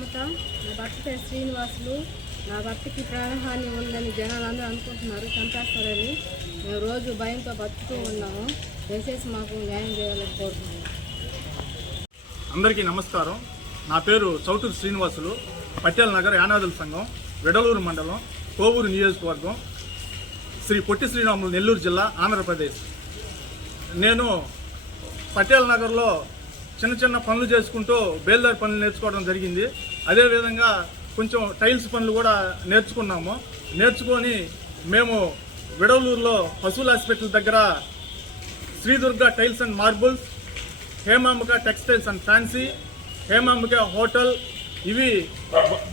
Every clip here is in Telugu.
మమత నా భర్త పేరు శ్రీనివాసులు నా భర్తకి ప్రాణహాని ఉందని జనాలందరూ అనుకుంటున్నారు చంపేస్తారని మేము రోజు భయంతో బతుకుతూ ఉన్నాము. దయచేసి మాకు న్యాయం చేయాలని కోరుతున్నాము. అందరికీ నమస్కారం. నా పేరు చౌటూరు శ్రీనివాసులు. పటేల్ నగర్ యానాదుల సంఘం వెడలూరు మండలం కోవూరు నియోజకవర్గం శ్రీ పొట్టి శ్రీరాములు నెల్లూరు జిల్లా ఆంధ్రప్రదేశ్. నేను పటేల్ నగర్లో చిన్న చిన్న పనులు చేసుకుంటూ బేల్దారి పనులు నేర్చుకోవడం జరిగింది. అదేవిధంగా కొంచెం టైల్స్ పనులు కూడా నేర్చుకున్నాము. నేర్చుకొని మేము విడవలూరులో పశువుల హాస్పిటల్ దగ్గర Sridurga tiles and marbles Hemambika textiles and fancy Hemambika hotel ఇవి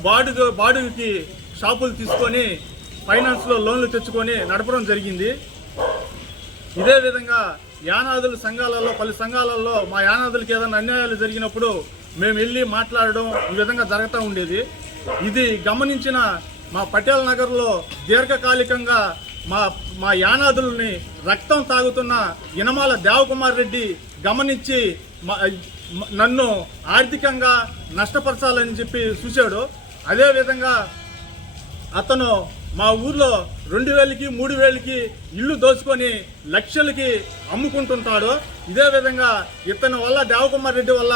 బాడుగ బాడుగకి షాపులు తీసుకొని ఫైనాన్స్లో లోన్లు తెచ్చుకొని నడపడం జరిగింది. ఇదే విధంగా యానాదుల సంఘాలలో పలు సంఘాలలో మా యానాదులకి ఏదైనా అన్యాయాలు జరిగినప్పుడు మేము వెళ్ళి మాట్లాడడం ఈ విధంగా జరుగుతూ ఉండేది. ఇది గమనించిన మా పటేల్ నగర్లో దీర్ఘకాలికంగా మా మా యానాదుల్ని రక్తం తాగుతున్న ఇనమాల దేవకుమార్ రెడ్డి గమనించి మా- నన్ను ఆర్థికంగా నష్టపరచాలని చెప్పి చూశాడు. అదేవిధంగా అతను మా ఊర్లో రెండు వేలకి మూడు వేలకి ఇల్లు దోచుకొని లక్షలకి అమ్ముకుంటుంటాడు. ఇదే విధంగా ఇతని వల్ల దేవకుమార్ రెడ్డి వల్ల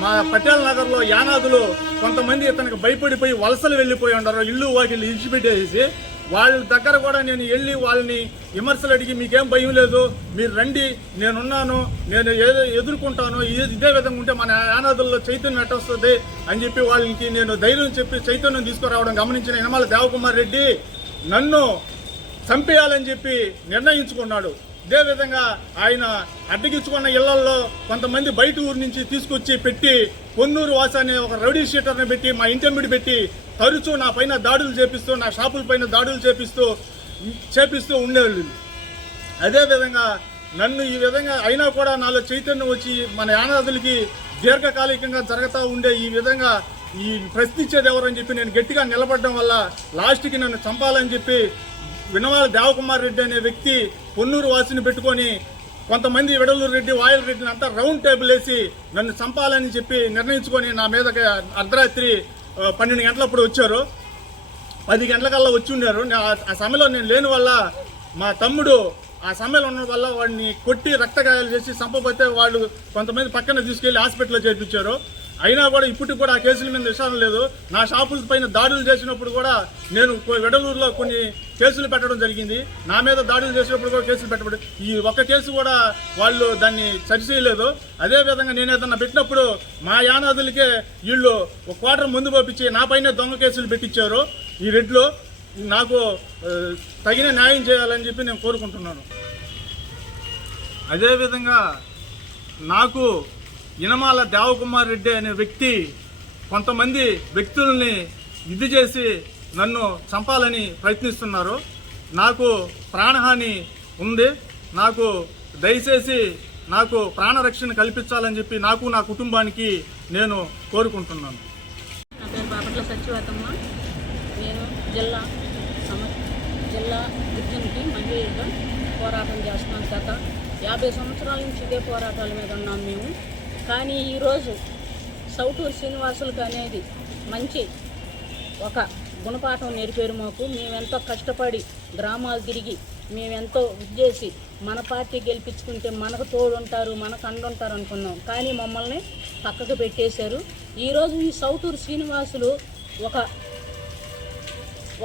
మా పటేల్ నగర్లో యానాదులు కొంతమంది ఇతనికి భయపడిపోయి వలసలు వెళ్ళిపోయి ఉన్నారు ఇల్లు వాకిళ్ళు ఇచ్చిపెట్టేసి వాళ్ళ దగ్గర కూడా నేను వెళ్ళి వాళ్ళని విమర్శలు అడిగి మీకేం భయం లేదు మీరు రండి నేనున్నాను నేను ఏదో ఎదుర్కొంటాను ఇదే విధంగా ఉంటే మన యానాదుల్లో చైతన్యం నటొస్తుంది అని చెప్పి వాళ్ళకి నేను ధైర్యం చెప్పి చైతన్యం తీసుకురావడం గమనించిన యనమల దేవకుమార్ రెడ్డి నన్ను చంపేయాలని చెప్పి నిర్ణయించుకున్నాడు. అదేవిధంగా ఆయన అడ్డగించుకున్న ఇళ్ళలో కొంతమంది బయట ఊరు నుంచి తీసుకొచ్చి పెట్టి పొన్నూరు వాస అనే ఒక రౌడీ షీటర్ని పెట్టి మా ఇంటెమ్మిడి పెట్టి తరచూ నా పైన దాడులు చేపిస్తూ నా షాపుల పైన దాడులు చేపిస్తూ చేపిస్తూ ఉండేవాళ్ళు. అదేవిధంగా నన్ను ఈ విధంగా అయినా కూడా నాలో చైతన్యం వచ్చి మన యానాదులకి దీర్ఘకాలికంగా జరుగుతూ ఉండే ఈ విధంగా ఈ ప్రశ్నించేది ఎవరని చెప్పి నేను గట్టిగా నిలబడడం వల్ల లాస్ట్కి నన్ను చంపాలని చెప్పి వినవాల దేవకుమార్ రెడ్డి అనే వ్యక్తి పొన్నూరు వాసిని పెట్టుకొని కొంతమంది విడలూరు రెడ్డి వాయల రెడ్డిని అంతా రౌండ్ టేబుల్ వేసి నన్ను చంపాలని చెప్పి నిర్ణయించుకొని నా మీదకి అర్ధరాత్రి పన్నెండు గంటలప్పుడు వచ్చారు. పది గంటలకల్లా వచ్చి ఉన్నారు. ఆ- ఆ సమయంలో నేను లేని వల్ల మా తమ్ముడు ఆ సమయంలో ఉన్న వల్ల వాడిని కొట్టి రక్తగాయాలు చేసి చంపబోతే వాళ్ళు కొంతమంది పక్కన తీసుకెళ్ళి హాస్పిటల్లో చేర్పించారు. అయినా కూడా ఇప్పటికి కూడా ఆ కేసుల మీద విషయం లేదు. నా షాపుల పైన దాడులు చేసినప్పుడు కూడా నేను వెడలూరులో కొన్ని కేసులు పెట్టడం జరిగింది. నా మీద దాడులు చేసినప్పుడు కూడా కేసులు పెట్టబడి ఈ ఒక్క కేసు కూడా వాళ్ళు దాన్ని సరిచేయలేదు. అదేవిధంగా నేను ఏదన్నా పెట్టినప్పుడు మా యానాదులకే వీళ్ళు ఒక క్వార్టర్ ముందు పంపించి నా పైన దొంగ కేసులు పెట్టించారు ఈ రెడ్లో నాకు తగిన న్యాయం చేయాలని చెప్పి నేను కోరుకుంటున్నాను. అదేవిధంగా నాకు ఇనమాల దేవకుమార్ రెడ్డి అనే వ్యక్తి కొంతమంది వ్యక్తుల్ని ఇది చేసి నన్ను చంపాలని ప్రయత్నిస్తున్నారు. నాకు ప్రాణహాని ఉంది. నాకు దయచేసి నాకు ప్రాణరక్షణ కల్పించాలని చెప్పి నాకు నా కుటుంబానికి నేను కోరుకుంటున్నాను. బాపట్ల నేను జిల్లా జిల్లా విద్యునికి మహిళగా పోరాటం చేస్తున్నాం. గత యాభై సంవత్సరాల నుంచి ఇదే పోరాటాల మీద ఉన్నాం మేము. కానీ ఈరోజు సౌటూరు శ్రీనివాసులకు అనేది మంచి ఒక గుణపాఠం నేర్పారు మాకు. మేమెంతో కష్టపడి గ్రామాలు తిరిగి మేమెంతో చేసి మన పార్టీ గెలిపించుకుంటే మనకు తోడుంటారు మనకు అండుంటారు అనుకున్నాం. కానీ మమ్మల్ని పక్కకు పెట్టేశారు. ఈరోజు ఈ సౌటూరు శ్రీనివాసులు ఒక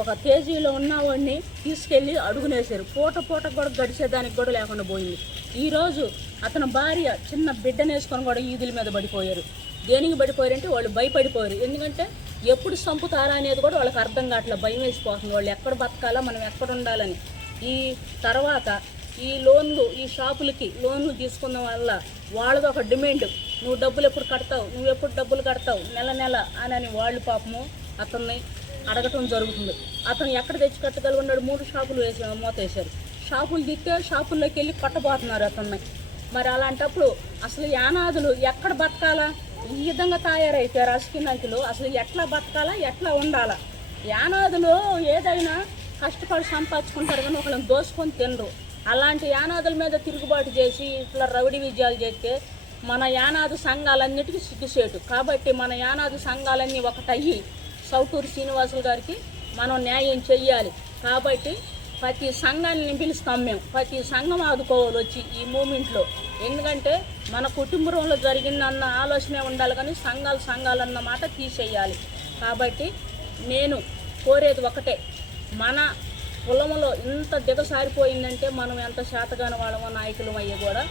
ఒక కేజీలో ఉన్నవాడిని తీసుకెళ్ళి అడుగునేశారు. పూట పూట కూడా గడిచేదానికి కూడా లేకుండా పోయింది. ఈరోజు అతని భార్య చిన్న బిడ్డనేసుకొని కూడా ఈదుల మీద పడిపోయారు. దేనికి పడిపోయారంటే వాళ్ళు భయపడిపోయారు. ఎందుకంటే ఎప్పుడు చంపుతారా అనేది కూడా వాళ్ళకి అర్థం కావట్లే. భయం వేసిపోతుంది. వాళ్ళు ఎక్కడ బతకాలా? మనం ఎక్కడ ఉండాలని. ఈ తర్వాత ఈ లోన్లు ఈ షాపులకి లోన్లు తీసుకున్న వల్ల వాళ్ళది ఒక డిమాండ్. నువ్వు డబ్బులు ఎప్పుడు కడతావు? నువ్వు ఎప్పుడు డబ్బులు కడతావు? నెల నెల అని వాళ్ళు పాపము అతన్ని అడగటం జరుగుతుంది. అతను ఎక్కడ తెచ్చి కట్టగలుగున్నాడు మూడు షాపులు వేసి మూతేశారు షాపులు దిక్కే షాపుల్లోకి వెళ్ళి కొట్టబోతున్నారు అతన్ని. మరి అలాంటప్పుడు అసలు యానాదులు ఎక్కడ బతకాలా? ఈ విధంగా తయారైతే రాజకీయ నాయకులు. అసలు ఎట్లా బతకాలా? ఎట్లా ఉండాలా? యానాదులు ఏదైనా కష్టపడి సంపాదించుకుంటారు కానీ ఒకళ్ళని దోసుకొని తినరు. అలాంటి యానాదుల మీద తిరుగుబాటు చేసి ఇట్లా రౌడీ విజయాలు చేస్తే మన యానాదు సంఘాలన్నిటికీ సిగ్గుసేటు కాబట్టి మన యానాదు సంఘాలన్నీ ఒకటయ్యి. సౌటూరు శ్రీనివాసులు గారికి మనం న్యాయం చెయ్యాలి. కాబట్టి ప్రతి సంఘాన్ని పిలుస్తాం మేము. ప్రతి సంఘం ఆదుకోవాలి వచ్చి ఈ మూమెంట్లో. ఎందుకంటే మన కుటుంబంలో జరిగిందన్న ఆలోచనే ఉండాలి కానీ సంఘాలు సంఘాలన్న మాట తీసేయాలి. కాబట్టి నేను కోరేది ఒకటే. మన కులంలో ఇంత దిగసారిపోయిందంటే మనం ఎంత శాతగాని వాళ్ళమో నాయకులం అయ్యి కూడా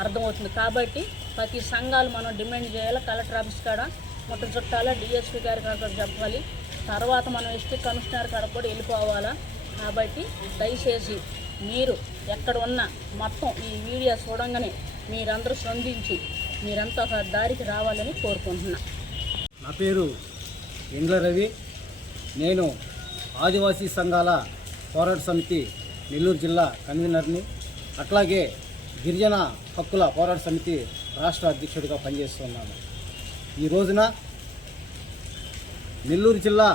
అర్థమవుతుంది. కాబట్టి ప్రతి సంఘాలు మనం డిమాండ్ చేయాలి. కలెక్టర్ ఆఫీస్ కాడ మొట్ట చుట్టాల డిఎస్పీ గారి కాడ చెప్పాలి. తర్వాత మనం ఎస్టీ కమిషనర్ కాడ కూడా వెళ్ళిపోవాలా. కాబట్టి దయచేసి మీరు ఎక్కడ ఉన్న మొత్తం ఈ వీడియో చూడంగానే మీరందరూ స్పందించి మీరంతా ఒక దారికి రావాలని కోరుకుంటున్నా. నా పేరు ఇండ్ల రవి. నేను ఆదివాసీ సంఘాల పోరాట సమితి నెల్లూరు జిల్లా కన్వీనర్ని. అట్లాగే గిరిజన హక్కుల పోరాట సమితి రాష్ట్ర అధ్యక్షుడిగా పనిచేస్తున్నాను. ఈ రోజున నెల్లూరు జిల్లా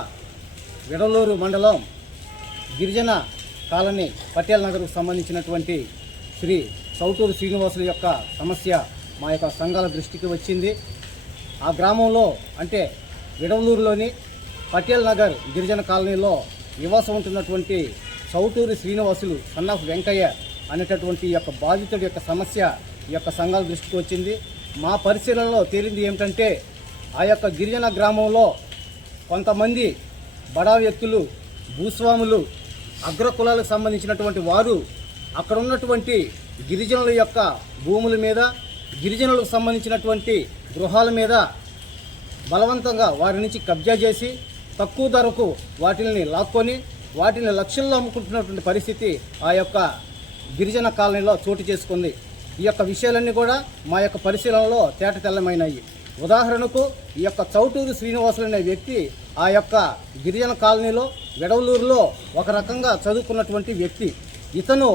విడలూరు మండలం గిరిజన కాలనీ పటేల్ నగర్కు సంబంధించినటువంటి శ్రీ సౌటూరు శ్రీనివాసుల యొక్క సమస్య మా యొక్క సంఘాల దృష్టికి వచ్చింది. ఆ గ్రామంలో అంటే విడవలూరులోని పటేల్ నగర్ గిరిజన కాలనీలో నివాసం ఉంటున్నటువంటి సౌటూరి శ్రీనివాసులు సన్ ఆఫ్ వెంకయ్య అనేటటువంటి యొక్క బాధితుడి యొక్క సమస్య ఈ యొక్క సంఘాల దృష్టికి వచ్చింది. మా పరిశీలనలో తేలింది ఏమిటంటే ఆ యొక్క గిరిజన గ్రామంలో కొంతమంది బడా వ్యక్తులు భూస్వాములు అగ్రకులాలకు సంబంధించినటువంటి వారు అక్కడ ఉన్నటువంటి గిరిజనుల యొక్క భూముల మీద గిరిజనులకు సంబంధించినటువంటి గృహాల మీద బలవంతంగా వారి నుంచి కబ్జా చేసి తక్కువ ధరకు వాటిని లాక్కొని వాటిని లక్షల్లో అమ్ముకుంటున్నటువంటి పరిస్థితి ఆ యొక్క గిరిజన కాలనీలో చోటు చేసుకుంది. ఈ యొక్క విషయాలన్నీ కూడా మా యొక్క పరిశీలనలో తేటతెల్లమైనాయి ఉదాహరణకు ఈ యొక్క చౌటూరు శ్రీనివాసులు అనే వ్యక్తి ఆ యొక్క గిరిజన కాలనీలో వెడవలూరులో ఒక రకంగా చదువుకున్నటువంటి వ్యక్తి. ఇతను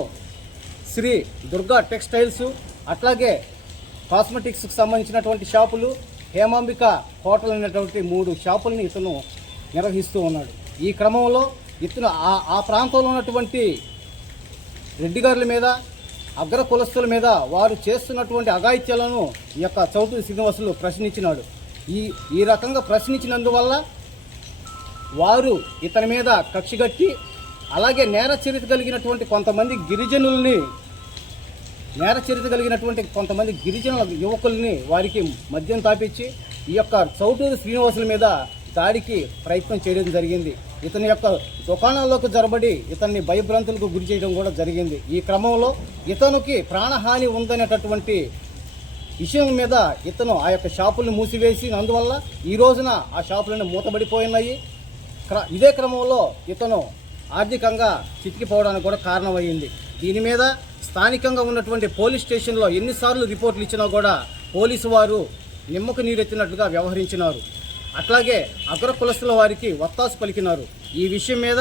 శ్రీ దుర్గా టెక్స్టైల్స్ అట్లాగే కాస్మెటిక్స్కి సంబంధించినటువంటి షాపులు హేమాంబిక హోటల్ అనేటువంటి మూడు షాపుల్ని ఇతను నిర్వహిస్తూ ఉన్నాడు. ఈ క్రమంలో ఇతను ఆ ఆ ప్రాంతంలో ఉన్నటువంటి రెడ్డి గారుల మీద అగ్ర కులస్తుల మీద వారు చేస్తున్నటువంటి అఘాయిత్యాలను ఈ యొక్క చౌదరి శ్రీనివాసులు ప్రశ్నించినాడు. ఈ ఈ రకంగా ప్రశ్నించినందువల్ల వారు ఇతని మీద కక్షిగట్టి అలాగే నేర చరిత్ర కలిగినటువంటి కొంతమంది గిరిజనుల్ని నేర చరిత్ర కలిగినటువంటి కొంతమంది గిరిజనుల యువకుల్ని వారికి మద్యం తాపించి ఈ యొక్క చౌటూరు శ్రీనివాసుల మీద దాడికి ప్రయత్నం చేయడం జరిగింది. ఇతని యొక్క దుకాణాల్లోకి జరబడి ఇతన్ని భయభ్రాంతులకు గురి చేయడం కూడా జరిగింది. ఈ క్రమంలో ఇతనికి ప్రాణహాని ఉందనేటటువంటి విషయం మీద ఇతను ఆ యొక్క షాపులను మూసివేసి అందువల్ల ఈ రోజున ఆ షాపులను మూతబడిపోయినాయి. క్ర- ఇదే క్రమంలో ఇతను ఆర్థికంగా చితికిపోవడానికి కూడా కారణమయ్యింది. దీని మీద స్థానికంగా ఉన్నటువంటి పోలీస్ స్టేషన్లో ఎన్నిసార్లు రిపోర్ట్లు ఇచ్చినా కూడా పోలీసు వారు నిమ్మకు నీరెత్తినట్లుగా వ్యవహరించినారు. అట్లాగే అగ్ర కులస్తుల వారికి వత్తాసు పలికినారు. ఈ విషయం మీద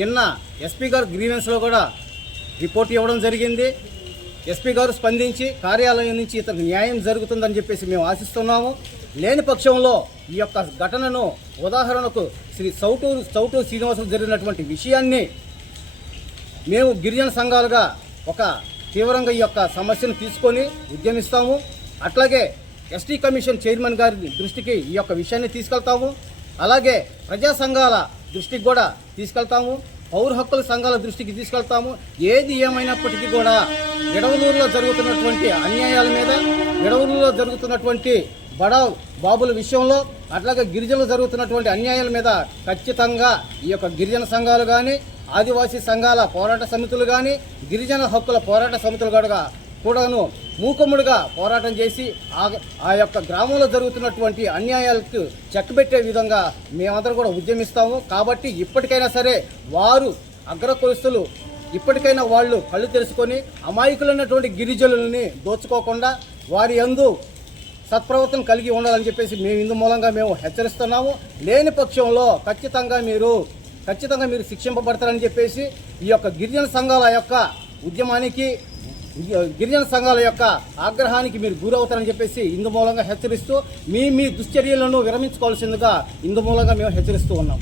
నిన్న ఎస్పీ గారు గ్రీవెన్స్లో కూడా రిపోర్ట్ ఇవ్వడం జరిగింది. ఎస్పీ గారు స్పందించి కార్యాలయం నుంచి ఇతనికి న్యాయం జరుగుతుందని చెప్పేసి మేము ఆశిస్తున్నాము. లేని పక్షంలో ఈ యొక్క ఘటనను ఉదాహరణకు శ్రీ సౌటూరు చౌటూరు శ్రీనివాసులు జరిగినటువంటి విషయాన్ని మేము గిరిజన సంఘాలుగా ఒక తీవ్రంగా ఈ యొక్క సమస్యను తీసుకొని ఉద్యమిస్తాము. అట్లాగే ఎస్టీ కమిషన్ చైర్మన్ గారి దృష్టికి ఈ యొక్క విషయాన్ని తీసుకెళ్తాము. అలాగే ప్రజా సంఘాల దృష్టికి కూడా తీసుకెళ్తాము. పౌర హక్కుల సంఘాల దృష్టికి తీసుకెళ్తాము. ఏది ఏమైనప్పటికీ కూడా ఎడవలూరులో జరుగుతున్నటువంటి అన్యాయాల మీద విడవలూరులో జరుగుతున్నటువంటి బడా బాబుల విషయంలో అట్లాగే గిరిజనులు జరుగుతున్నటువంటి అన్యాయాల మీద ఖచ్చితంగా ఈ యొక్క గిరిజన సంఘాలు కానీ ఆదివాసీ సంఘాల పోరాట సమితులు కానీ గిరిజన హక్కుల పోరాట సమితులు కూడా కూడాను మూకుమ్ముడుగా పోరాటం చేసి ఆ ఆ యొక్క గ్రామంలో జరుగుతున్నటువంటి అన్యాయాలకు చెక్కబెట్టే విధంగా మేమందరం కూడా ఉద్యమిస్తాము. కాబట్టి ఇప్పటికైనా సరే వారు అగ్రకులస్తులు ఇప్పటికైనా వాళ్ళు కళ్ళు తెలుసుకొని అమాయకులైనటువంటి గిరిజనులని దోచుకోకుండా వారి యందు సత్ప్రవర్తన కలిగి ఉండాలని చెప్పేసి మేము ఇందు మూలంగా మేము హెచ్చరిస్తున్నాము. లేని పక్షంలో ఖచ్చితంగా మీరు ఖచ్చితంగా మీరు శిక్షింపబడతారని చెప్పేసి ఈ యొక్క గిరిజన సంఘాల యొక్క ఉద్యమానికి గిరిజన సంఘాల యొక్క ఆగ్రహానికి మీరు గురవుతారని చెప్పేసి ఇందు మూలంగా హెచ్చరిస్తూ మీ మీ దుశ్చర్యలను విరమించుకోవాల్సిందిగా ఇందు మూలంగా మేము హెచ్చరిస్తూ ఉన్నాం.